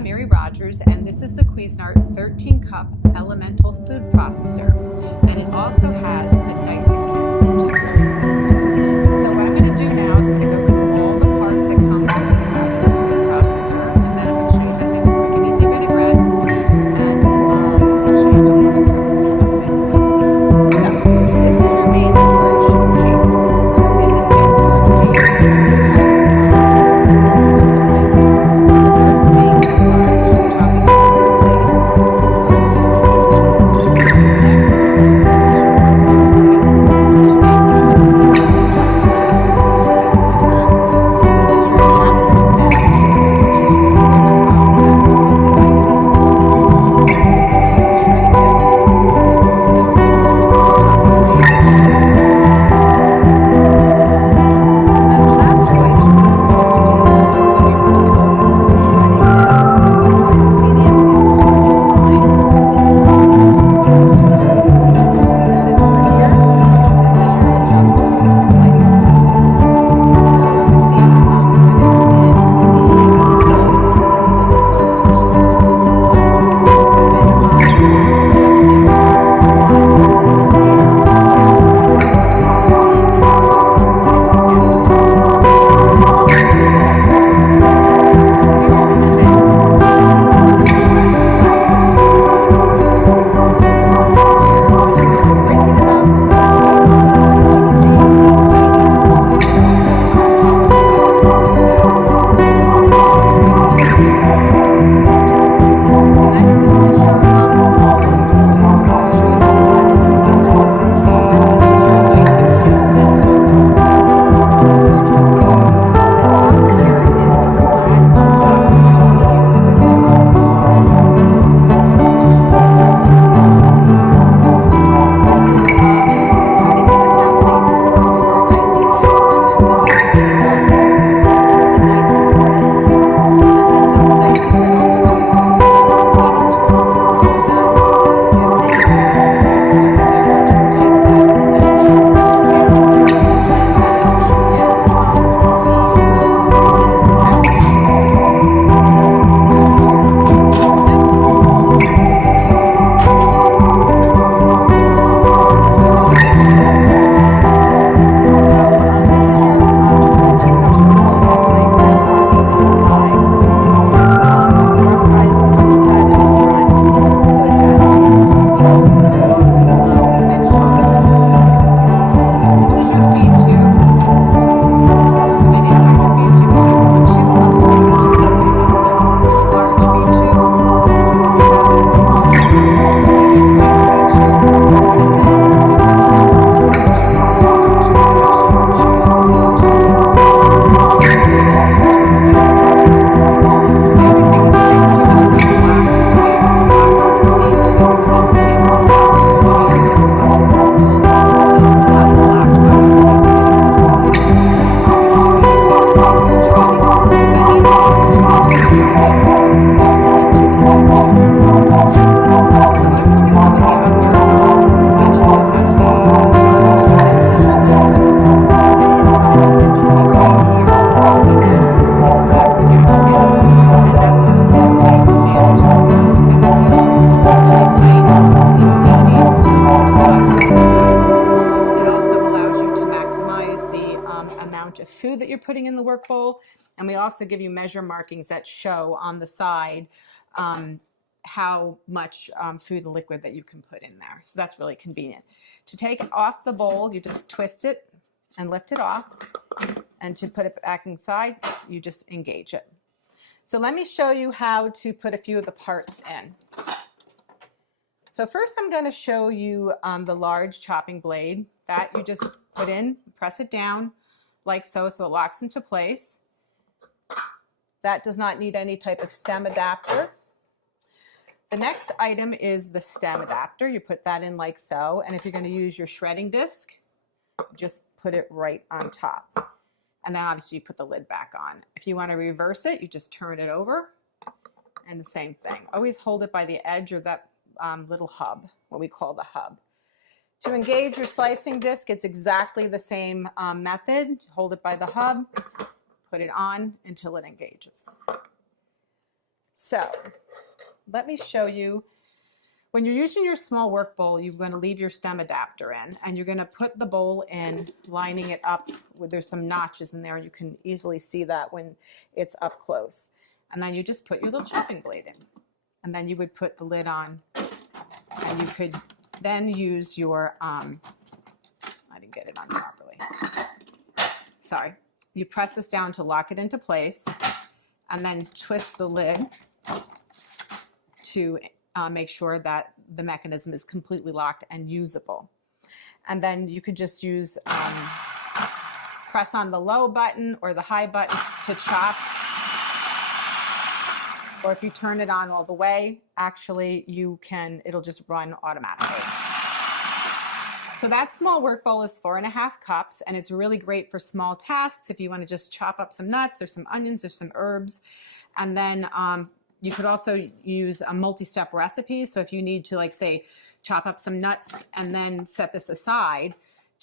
I'm Mary Rogers, and this is the Cuisinart 13-cup elemental food processor, and it also has a dicing kit, which is very cool. So what I'm going to do now is I'm going to go through all the parts that come with this fabulous food processor, and then I'm going to show you how to make a quick and easy vinaigrette, and I'll show you a couple other tricks that you won't miss them. So this is your main storage case. So in this main storage case, you have amount of food that you're putting in the work bowl, and we also give you measure markings that show on the side how much food and liquid that you can put in there. So that's really convenient. To take it off the bowl, you just twist it and lift it off, and to put it back inside, you just engage it. So let me show you how to put a few of the parts in. So first I'm going to show you the large chopping blade that you just put in, press it down like so, so it locks into place. That does not need any type of stem adapter. The next item is the stem adapter. You put that in like so, and if you're going to use your shredding disc, just put it right on top. And then obviously you put the lid back on. If you want to reverse it, you just turn it over, and the same thing. Always hold it by the edge or that little hub, what we call the hub. To engage your slicing disc, it's exactly the same method. Hold it by the hub, put it on until it engages. So let me show you. When you're using your small work bowl, you're going to leave your stem adapter in, and you're going to put the bowl in, lining it up with, there's some notches in there, and you can easily see that when it's up close. And then you just put your little chopping blade in. And then you would put the lid on, and you could then use your, I didn't get it on properly. Sorry. You press this down to lock it into place, and then twist the lid to make sure that the mechanism is completely locked and usable. And then you could just use, press on the low button or the high button to chop. Or if you turn it on all the way, actually it'll just run automatically. So that small work bowl is 4.5 cups, and it's really great for small tasks if you want to just chop up some nuts or some onions or some herbs. And then you could also use a multi-step recipe. So if you need to, like, say, chop up some nuts and then set this aside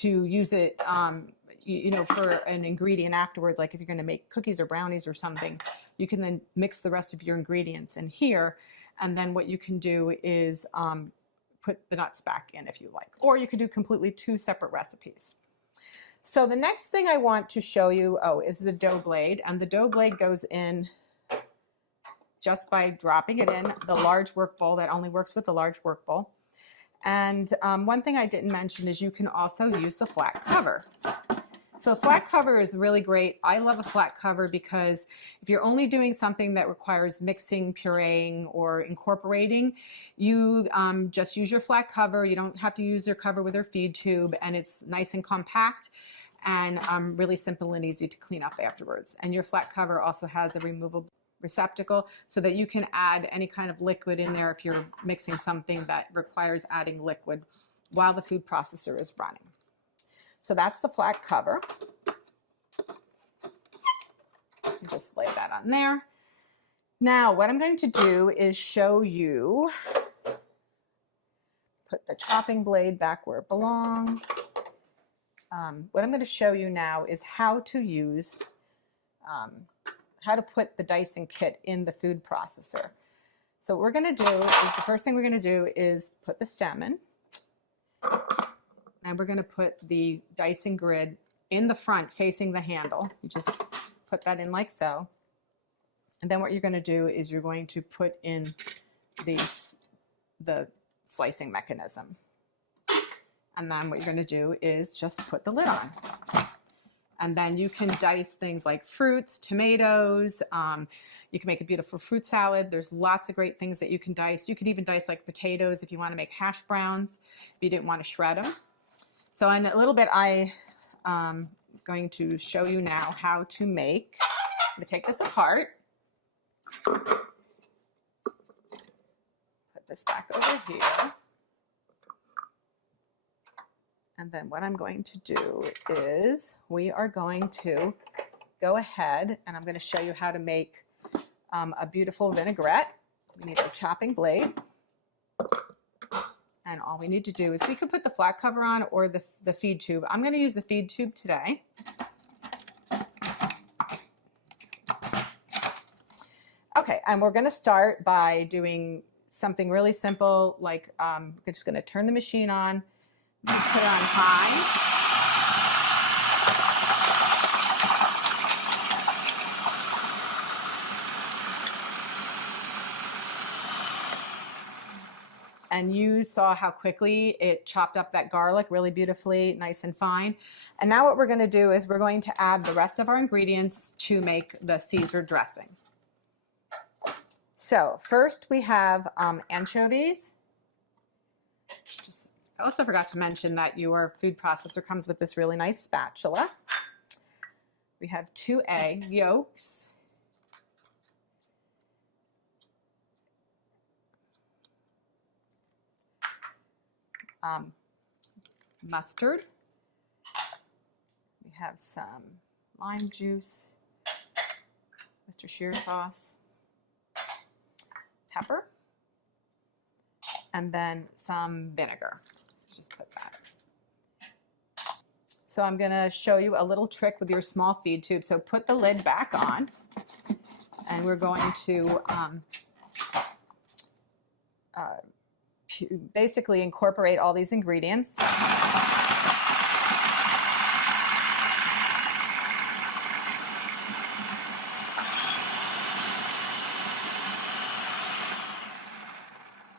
to use it, for an ingredient afterwards, like if you're going to make cookies or brownies or something, you can then mix the rest of your ingredients in here. And then what you can do is put the nuts back in if you like. Or you could do completely 2 separate recipes. So the next thing I want to show you, is the dough blade. And the dough blade goes in just by dropping it in the large work bowl. That only works with the large work bowl. And one thing I didn't mention is you can also use the flat cover. So flat cover is really great. I love a flat cover because if you're only doing something that requires mixing, pureeing, or incorporating, you just use your flat cover. You don't have to use your cover with your feed tube, and it's nice and compact and really simple and easy to clean up afterwards. And your flat cover also has a removable receptacle so that you can add any kind of liquid in there if you're mixing something that requires adding liquid while the food processor is running. So that's the flat cover. Just lay that on there. Now what I'm going to do is show you, put the chopping blade back where it belongs. What I'm going to show you now is how to use how to put the dicing kit in the food processor. So what we're going to do is, the first thing we're going to do is put the stem in. And we're going to put the dicing grid in the front facing the handle. You just put that in like so. And then what you're going to do is you're going to put in the slicing mechanism. And then what you're going to do is just put the lid on. And then you can dice things like fruits, tomatoes. You can make a beautiful fruit salad. There's lots of great things that you can dice. You could even dice like potatoes if you want to make hash browns, if you didn't want to shred them. So in a little bit, I'm going to show you now how to make, I'm going to take this apart. Put this back over here. And then what I'm going to do is we are going to go ahead and I'm going to show you how to make a beautiful vinaigrette. We need a chopping blade. And all we need to do is we could put the flat cover on or the feed tube. I'm going to use the feed tube today. Okay, and we're going to start by doing something really simple, like we're just going to turn the machine on. Put it on high. And you saw how quickly it chopped up that garlic really beautifully, nice and fine. And now what we're going to do is we're going to add the rest of our ingredients to make the Caesar dressing. So first we have anchovies. I also forgot to mention that your food processor comes with this really nice spatula. We have 2 egg yolks. Mustard. We have some lime juice, Worcestershire sauce, pepper, and then some vinegar. Just put that. So I'm going to show you a little trick with your small feed tube. So put the lid back on, and we're going to basically incorporate all these ingredients.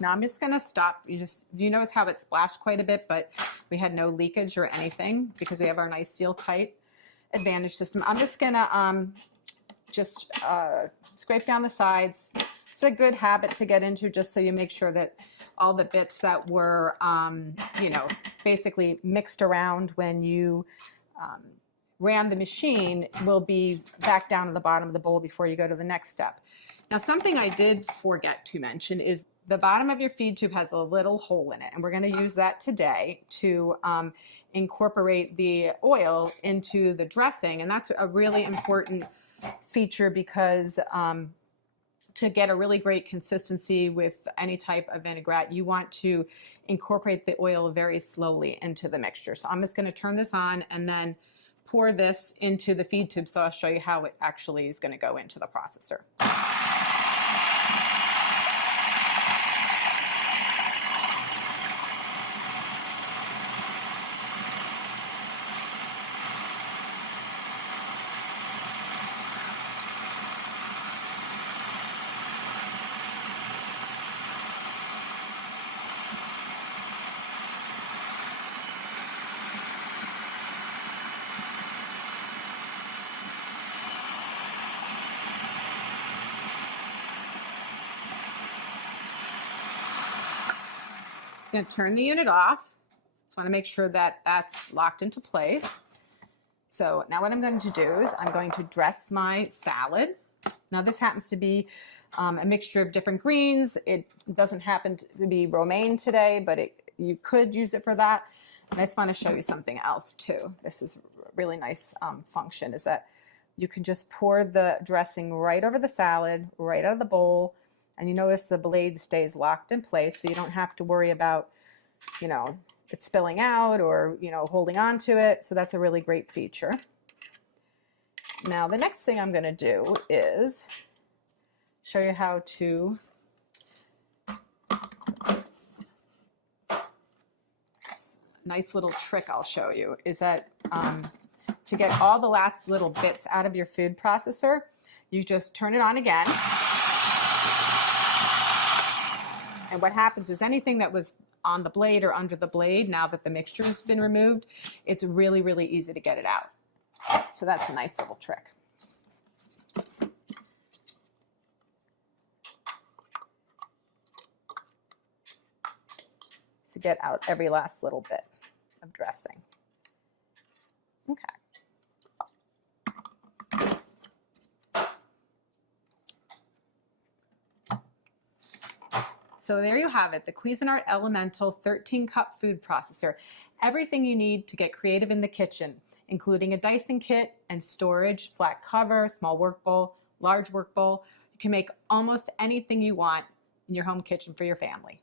Now I'm just going to stop. You notice how it splashed quite a bit, but we had no leakage or anything because we have our nice seal tight advantage system. I'm just going to scrape down the sides. It's a good habit to get into, just so you make sure that all the bits that were, you know, basically mixed around when you ran the machine will be back down at the bottom of the bowl before you go to the next step. Now, something I did forget to mention is the bottom of your feed tube has a little hole in it, and we're going to use that today to incorporate the oil into the dressing. And that's a really important feature because to get a really great consistency with any type of vinaigrette, you want to incorporate the oil very slowly into the mixture. So I'm just going to turn this on and then pour this into the feed tube, so I'll show you how it actually is going to go into the processor. Going to turn the unit off. Just want to make sure that that's locked into place. So now what I'm going to do is I'm going to dress my salad. Now this happens to be a mixture of different greens. It doesn't happen to be romaine today, but you could use it for that. And I just want to show you something else too. This is a really nice function, is that you can just pour the dressing right over the salad, right out of the bowl. And you notice the blade stays locked in place, so you don't have to worry about, you know, it spilling out or, you know, holding on to it. So that's a really great feature. Now, the next thing I'm going to do is show you how to nice little trick I'll show you is that to get all the last little bits out of your food processor, you just turn it on again. And what happens is anything that was on the blade or under the blade, now that the mixture has been removed, it's really, really easy to get it out. So that's a nice little trick. To get out every last little bit of dressing. Okay. So there you have it, the Cuisinart Elemental 13-cup food processor. Everything you need to get creative in the kitchen, including a dicing kit and storage, flat cover, small work bowl, large work bowl. You can make almost anything you want in your home kitchen for your family.